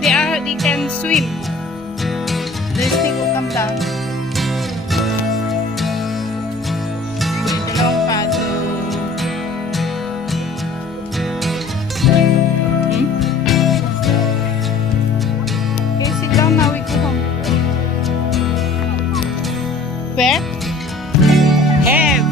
they can swim. The snake will come down. Yung dalawang paso. Okay, sit down now. We go home. Where? Have.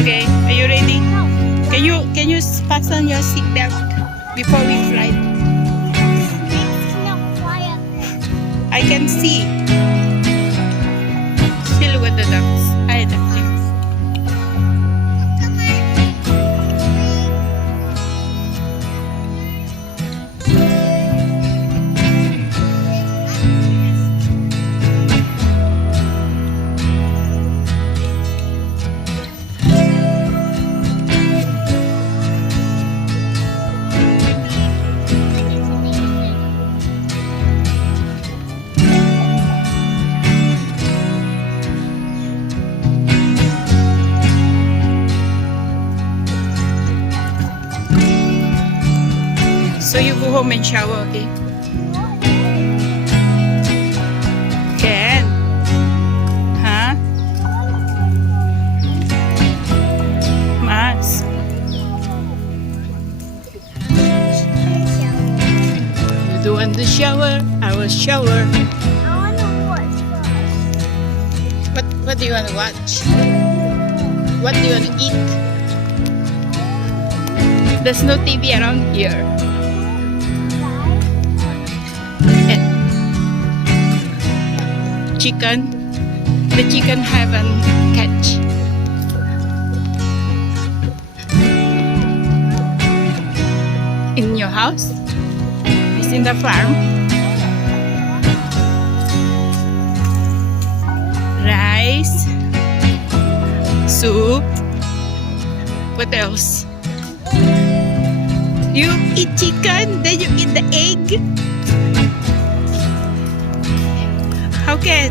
Okay, are you ready? Can you fasten your seatbelt before we fly? I can see. Still with the ducks. Hi, ducklings. So you go home and shower, okay? Can? Huh? Mas? You do want to shower? I will shower. What do you want to watch? What do you want to eat? There's no TV around here. Chicken. The chicken haven't catch. In your house? It's in the farm. Rice. Soup. What else? You eat chicken, then you eat the egg. How can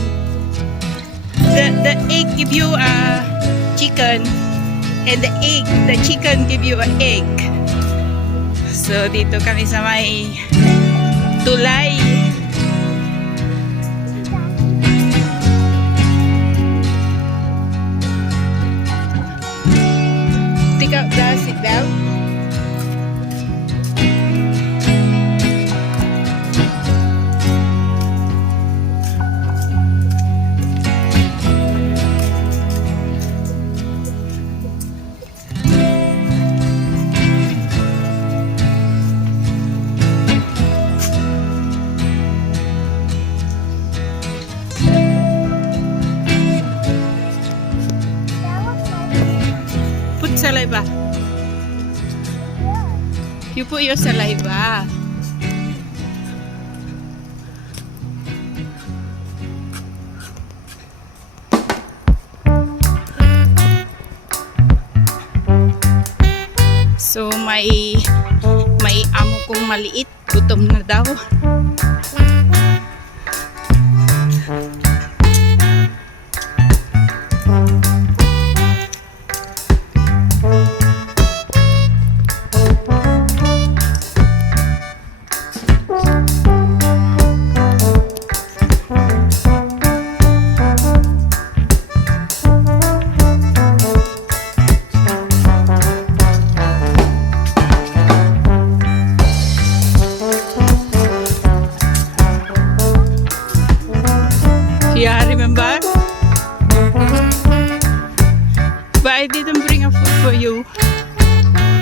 the egg give you a chicken and the chicken give you an egg? So dito kami sa may tulay. Take out the seatbelt. Saliva. You put your saliva. So may amo kong maliit, gutom na daw. Yeah, remember? But I didn't bring a food for you.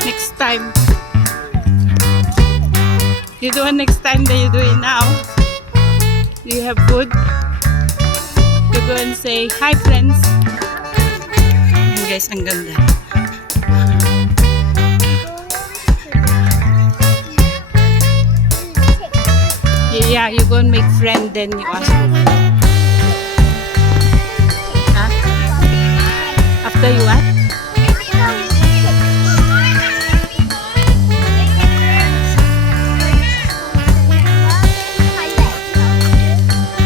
Next time. You do it next time, then you do it now. Do you have food? You go and say, hi friends. Ayan guys, ang ganda. Yeah, you go and make friend, then you ask for food. After you what?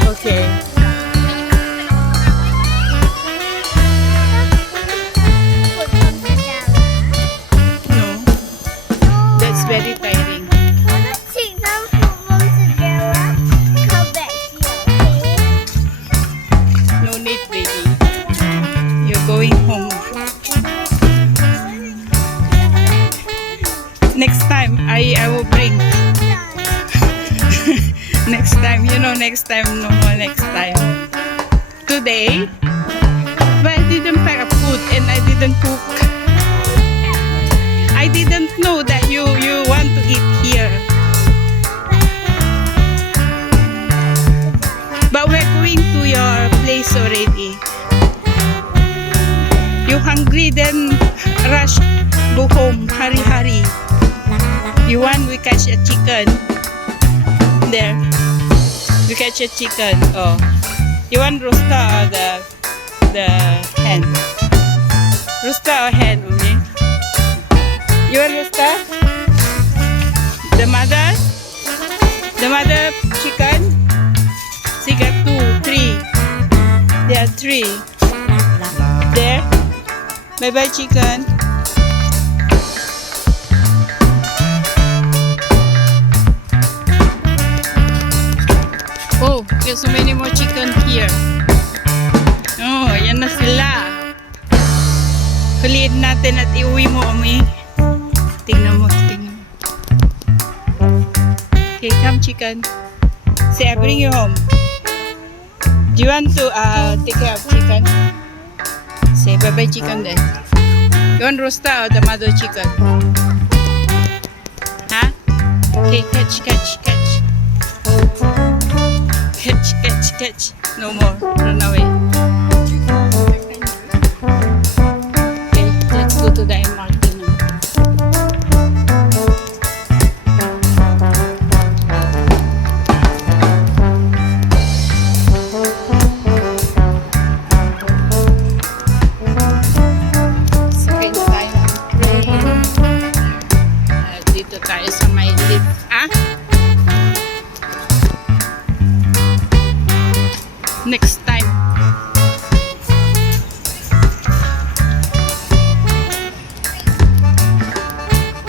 Okay. No. That's very tiring. next time, no more next time. Today, but I didn't pack up food and I didn't cook. I didn't know that you want to eat here. But we're going to your place already. You hungry, then rush, go home, hurry, hurry. You want, we catch a chicken. There. We catch a chicken. Oh. You want rooster or the hen? Rooster or hen, Umi? You want rooster? The mother? The mother chicken? She got 2, 3. There are 3. There. Bye-bye, chicken. Oh, there's so many more chicken here. Oh, yan na sila. Huliin natin at iuwi mo, Umi. Tingnan mo, tingnan mo. Okay, come chicken. Say, I bring you home. Do you want to take care of chicken? Say, bye-bye chicken then. You want rooster or the mother chicken? Huh? Okay, catch, catch, catch. Catch, catch, catch. No more. Run away. Okay, let's go to the MRT now. Sakay na tayo ng train. Dito tayo sa may lift. Next time.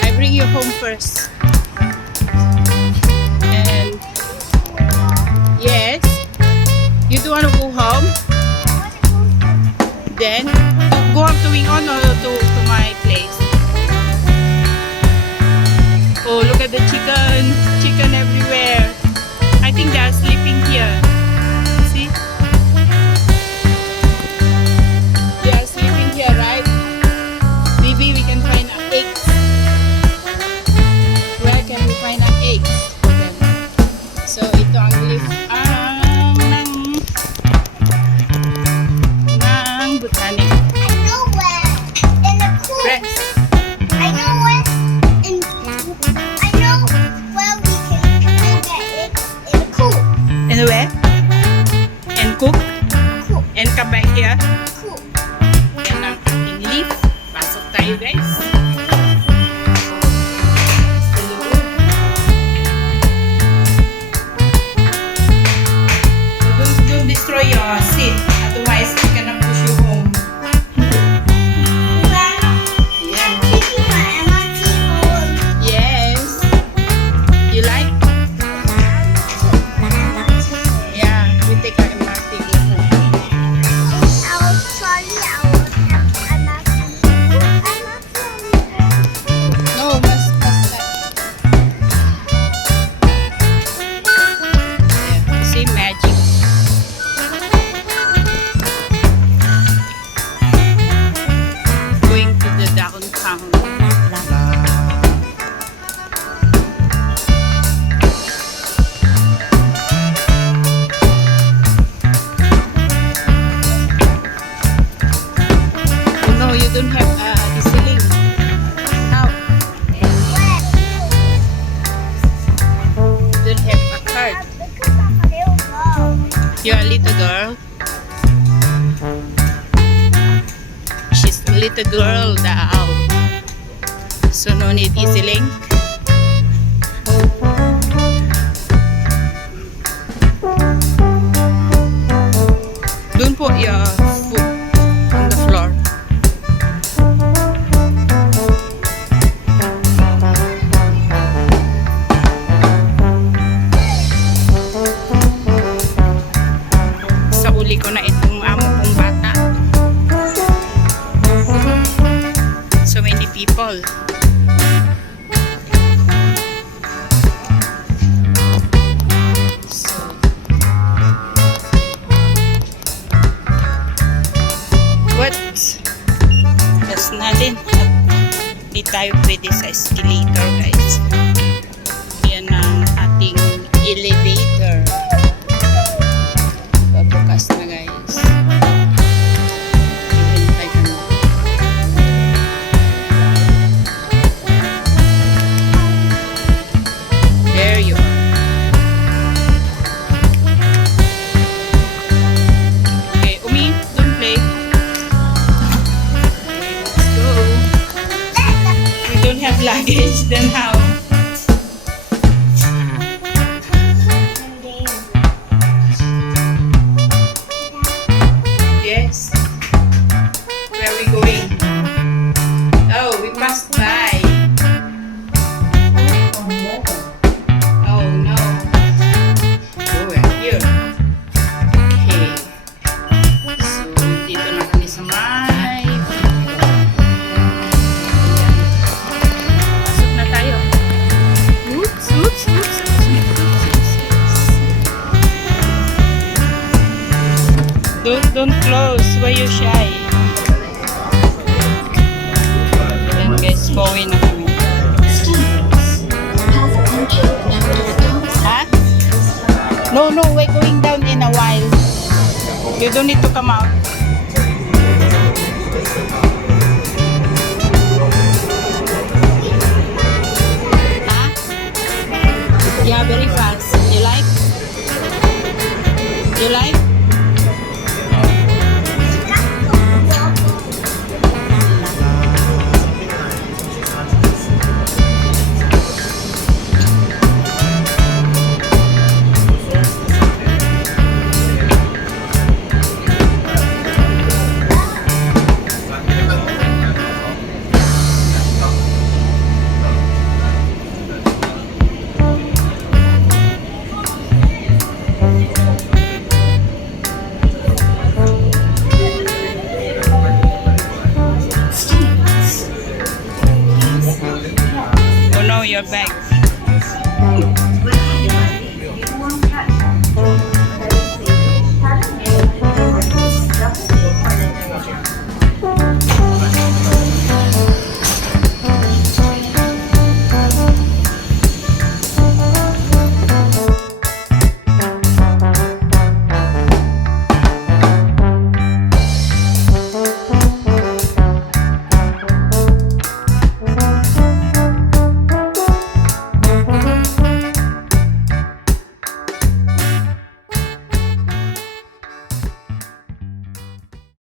I bring you home first. And yes, you don't want to go home? Then go up to Wing On or to my place. Oh, look at the chicken. Chicken everywhere. I think they are sleeping here. See? They are sleeping here, right? Maybe we can find eggs. Where can we find eggs for them? So, ito ang lift ng botanic. I know where. In the pool. Friends. I know where. I know where we can get eggs in the pool. And where? And cook? Cool. And come back here? Cool. Yan ang ating lift. Pasok tayo, guys. Don't destroy your seat. Otherwise, it's gonna push you home. Yeah. I'm taking my MRT home. Yes. You like? Yeah, we take our MRT home. Our trolley, our MRT. No, mas yeah, see magic. Going to the downtown. Oh no, you don't have the ceiling. How? You don't have a card. Because I'm a little girl. You're a little girl. She's a little girl now. So no need easy link. Don't put your foot on the floor. Sa uli ko na itong amo kong bata. So many people. So, tayo pwede sa escalator, guys. Yan ang ating elevator. Pabukas na, guys. Hihintay ka na. There you are. Okay, Umi, don't play. Okay, let's go. We don't have luggage, then how? Yes. Where are we going? Oh, we passed by. Oh no. Oh, we're here. Okay. So, dito na kami sa may. Pasok na tayo. Oops, oops, oops, oops, oops. Don't close. Why you shy? Then guys, pauwi na kami. Huh? No, we're going down in a while. You don't need to come out. Huh? Yeah, very fast. You like? You like?